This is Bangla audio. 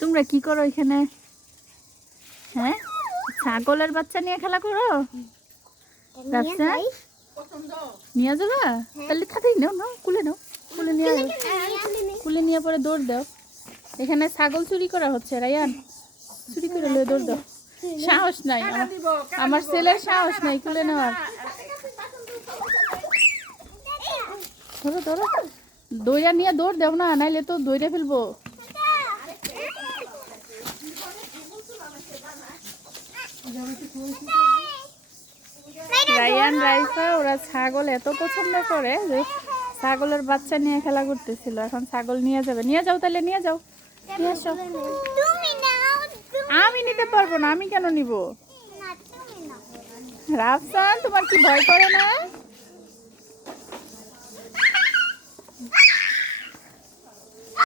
তোমরা কি করো এখানে? হ্যাঁ, ছাগলের বাচ্চা নিয়ে খেলা করো? রাফসান নিয়ে যাবা? তাহলে তাড়াতাড়ি নাও, নাও কুলে নাও, কুলে নিয়ে কুলে নিয়ে পরে দৌড় দাও। এখানে ছাগল চুরি করা হচ্ছে, রায়ান চুরি করে লয়ে দৌড় দাও। সাহস নাই আমার ছেলের, সাহস নাই কুলে নেওয়ার। ধরো ধরো, দইরা নিয়ে দৌড় দাও না, নাইলে তো দইরে ফেলবো। রায়ান রাইফা ওরা ছাগল এত পছন্দ করে যে ছাগলের বাচ্চা নিয়ে খেলা করতেছিল। এখন ছাগল নিয়ে যাবে, নিয়ে যাও তাহলে, নিয়ে যাও, নিয়ে আসো। আমি নিতে পারবো না, আমি কেন নিব? রাফসান তোমার কি ভয় করে না?